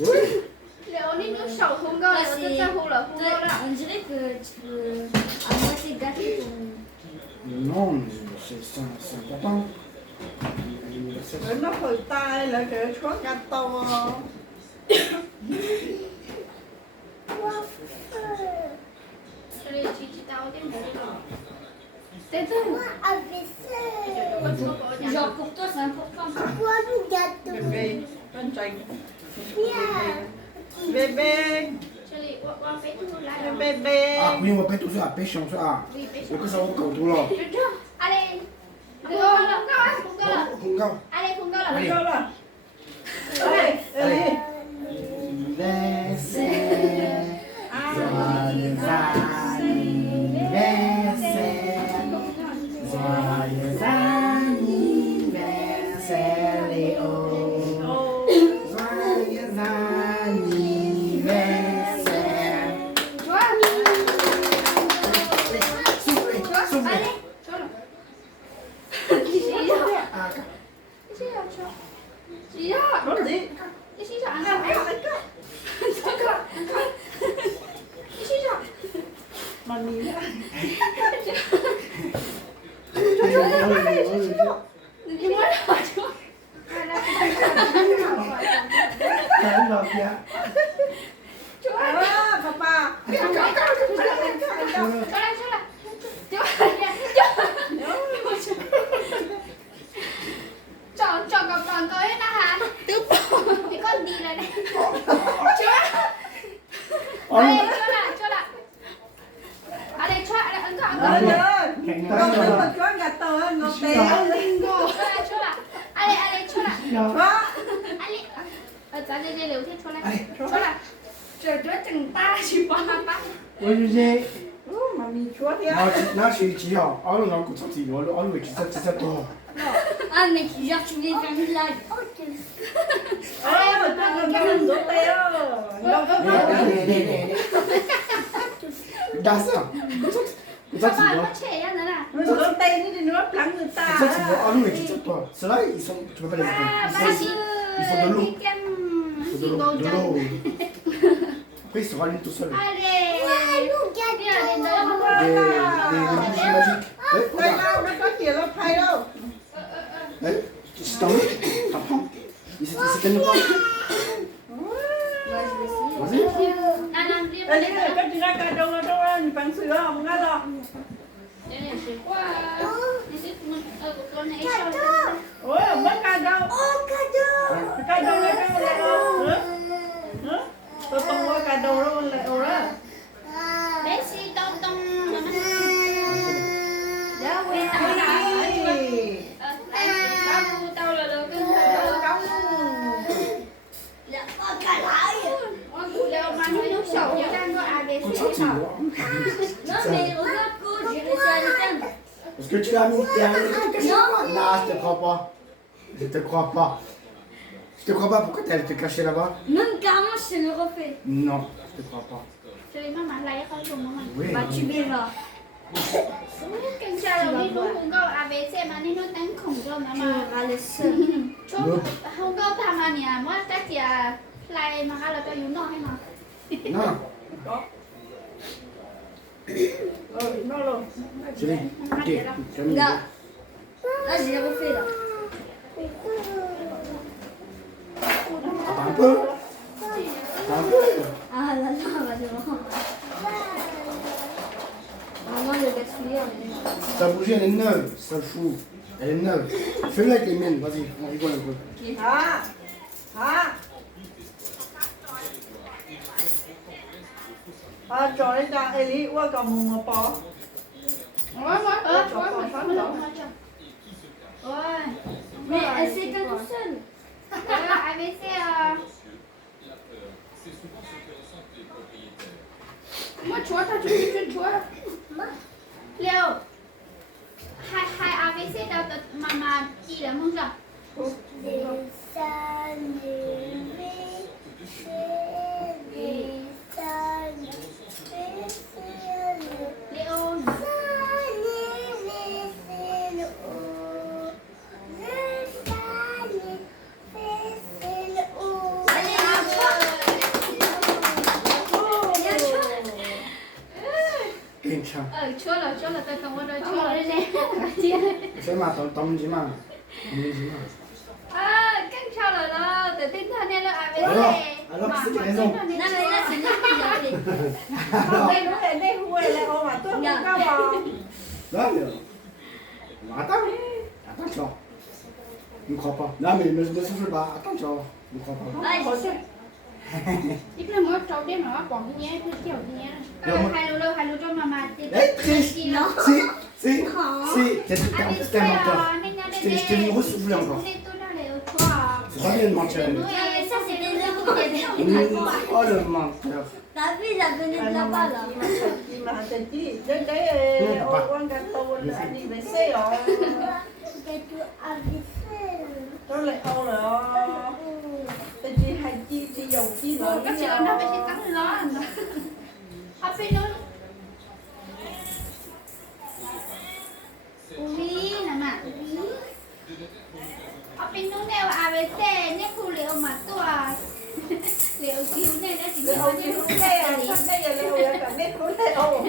Léonie nous sort Hugo, Léo ça roule Hugo là. On dirait que tu peux à moitié gâter ton... Non, mais c'est important. Nó phơi tay là cái số gato. Allez, tu t'as regardé maintenant. C'est tout. Genre pour toi c'est important. Bébé, con trai. Bébé, Chérie, on fait tout là. bébé. Ah oui, on va pas tout ça à pêche, on ça. Oui, pêche. Et que ça va quand tout là. Allez. Hugo là. Không không. Allez, Hugo là. Allez. Đâu rồi? Allez, allez. Joyeux anniversaire, Léo. Joyeux anniversaire. Soufflez, soufflez. Allez. Ah, Nó gì? Cái gì vậy? Ăn cái Cái gì vậy? mà nhìn ra. Đi mất rồi chú. Cái nào kìa. Chú ơi. À, papa. Chú ơi. Chọn gặp tròn tới hết đó hả? Tức thì con đi lại đây. Chú ơi. Cho lại. Ở đây cho lại ấn Ơi ấn. ơi. Hẹn Con tới đừng rồi. mà có gato ngọt Xin té. Bingo. Cho lại. Allez, cho lại. Đó. Allez. Giá đây liều thêm cho lại. Allez. Cho lại. Trời đất chừng ta chỉ qua mặt bác. Ôi giê. Mà mình chúa theo. Nó chỉ à. Ở nó cũng chỉ nó ở người chỉ to. Ah mais genre tu viens faire une blague. Ê, mà con đừng ngọt té. Đâu có Nè. Đa sao? Cũng Các chỉ bạn nó. có trẻ ra nữa nè. nó ngọt té đi nó cắn người ta. Ça, tu vois, nous, les petits toi. Ceux-là, ils sont. Tu peux pas les À, appeler. Il faut de l'eau. đi kem Il faut xì de bầu l'eau. De trần. l'eau. Après, ils se rallument tout seuls. Allez. Đi là đến đây không? Des bougies magiques. Đấy, Đây regarde. đâu, nó có chìa lông thay đâu. Đấy, si t'en veux, t'en prends. Il s'éteignent pas. Vas-y. Làm đi. Đây, đây, có chìa ra đâu đâu đâu, bằng sữa không ngắt đâu. Đây này sẽ qua. Đi sẽ con này sao? Ôi, mất cây đâu. Cây đâu lại đâu lại đâu. Hả? Tôi tung qua cây đâu đâu lại đâu đó. Bé xì tông tông mà nó. Dạ, Đi tao là tao là đầu tiên. Leo mà nó nước sầu cho đang có ABC Comme ça, tu hả? vois. Non mais regarde coach, j'ai laissé à l'éteindre. Parce que tu l'as mis derrière le truc. Non, je te crois pas. Je te crois pas. Je te crois pas. Pourquoi t'es allé te cacher là-bas? Même carrément je te le refais. Non, je te crois pas. Chơi mà lấy con dùng mà. Oui. Bah tu verras. Cảnh tra là đi đúng không câu ABC mà nên nó đánh khủng rồi mà Tu mà. verras le seul. Chú không có tham mà nhà mới cái gì lại mà hay là cho dùng nó hay mà. Non. Có. Nó luôn. Chérie, ok. Camille. Là, là j'ai refait là. Attends un peu. Attends un peu. Ah là là, bah devant. Maman le gaspiller on est... Ta bougie, elle est neuve, sale fou. Elle est neuve. Fais-le avec les miennes, vas-y, on rigole un peu. Hả? Hả? À, cho đến ra Eli qua còn một bò. Ôi. Mais elle s'éteint toute seule. ABC Mà chúa ta chúa Leo hai ABC đâu mà chị là mong rằng Leo tiens. Chua là tôi không có đôi chua đấy nè. C'est ma, ton dis ma. Cách sao rồi đó, tự tin thân nên là Alors, c'est quelle raison? Non, mais là, c'est moi qui l'ai fait. Không, đây nó là đây hùa là ô mà tôi không cao bò. Là, attends. Attends, tu vois. Ne crois pas. Non, mais ne souffle pas. Attends, tu vois. Ne crois pas. Vas-y. ít là mỗi trâu đêm nó bỏ cái nhé, cứ kiểu cái nhé. Hai lô cho mà Eh, triste. Si. C'est tellement peur. Je t'ai mis ressoufflé encore. C'est pas bien de mentir. Non, mais ça, c'est les euros qui avaient. Oh, le menteur. T'as vu, ça venait de là-bas, là. Nhưng mà tình chi, đến cái ô quan gà tô là anh đi về xe rồi. Đó là ô là tình chi hay chi đi dầu chi nữa. Các chị ơi, nó phải chỉ cắn nó. Ở bên đó. Ui, nè mà. Ở bên đó nè, ABC, nhé khu liệu mà tôi liệu cứu này đã chỉ Để ô chi không xe, sắp đây giờ liệu là cả biết không thế ô.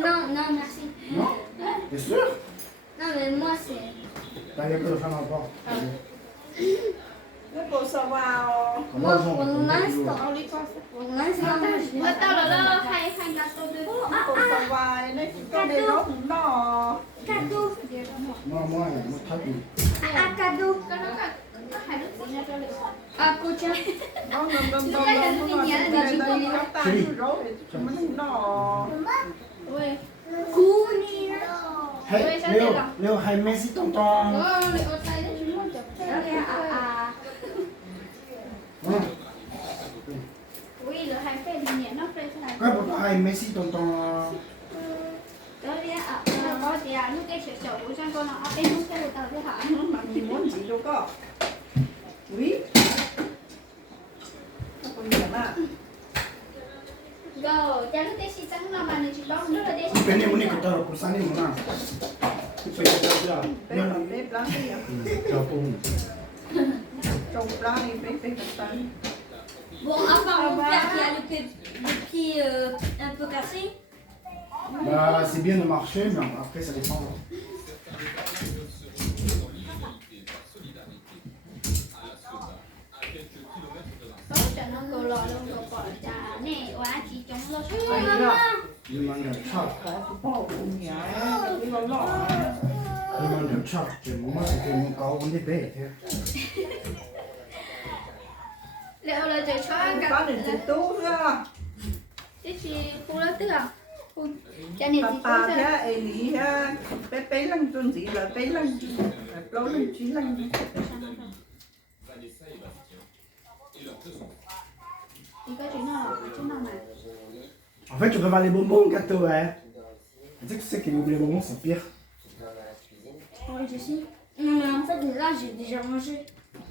Non, non, merci. Non? T'es sûr? Non, mais moi, c'est. T'as les deux femmes encore. Nó cô sao vào. Moi, pour l'instant. Ở đi con. Pour l'instant, moi, je Ở vais. tao là nó hay gà tô đưa. Cô sao vào, nó chỉ có đây đó cũng nó. Cadeau. Moi, très bien. Ah, cadeau. Cái nó cả hai đứa chị nha cho liệu. Ah, coach. Nó tan rồi, nó. Ui. Cool. Hey, Léo, hey, merci tonton. Liệu ở tay đấy chúng nó chụp. Ui, rồi hai phê thì nhẹ nó phê thế này. Quoi pour toi, hey, merci tonton. Đó đi ạ. Có gì à, lúc cái sổ của con nó ở bên lúc cái của tao thế hả? Mà mình muốn gì đâu có. Quý. Con điểm à. Rồi, cha lúc cái xí trắng nó mà nó chỉ bóc nước là để Tu connais mon écouteur pour ça, mon âme. Tu fais ça, là. Bếp lắm đi ạ. Tu vas pour Trồng lá đi, bếp tán. Bon, à part mon père qui a le pied un peu cassé. Bah, c'est bien de marcher, mais après, ça dépend. tốt cho nó cô lò luôn rồi bỏ trà nè, quá chỉ chống lo Vậy đó. Il mange un chat. Bỏ cùng nhà, đi vào lọ. Il mange un chat. Moi, c'était mon corps, on est bête. liệu là trời cho ăn Có cả định chị tú ra. cái gì khu đó tức à khu cha này thì Papa tốt thế, ra Eli ha. Bé lăng tuần gì là bé lăng. Lâu lăng chí lăng. thì có chuyện nào chứ nào mà En fait, tu peux avoir les bonbons, gâteau, hein. Tu sais que les bonbons, c'est pire. Oui, je sais. Non, mais en fait, là, j'ai déjà mangé.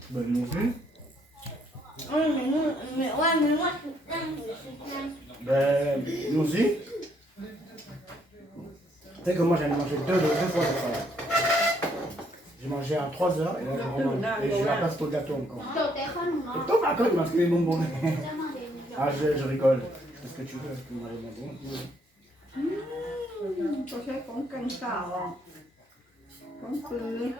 Ben, non plus. Oui, mais nous, ouais, mais moi, je suis plein, je suis plein. Ben, nous aussi. Tu sais que moi, j'en ai mangé deux fois cette fois. J'ai mangé à 3 heures et là, j'ai vraiment. Et j'ai la place pour le gâteau encore. đồ té không nó Et toi, par contre, il m'a fait les bonbons. ra mà để mình Ah, je rigole. Fais ce que tu veux, tu m'as les bonbons. Có thấy con canh xào không? Con cưng.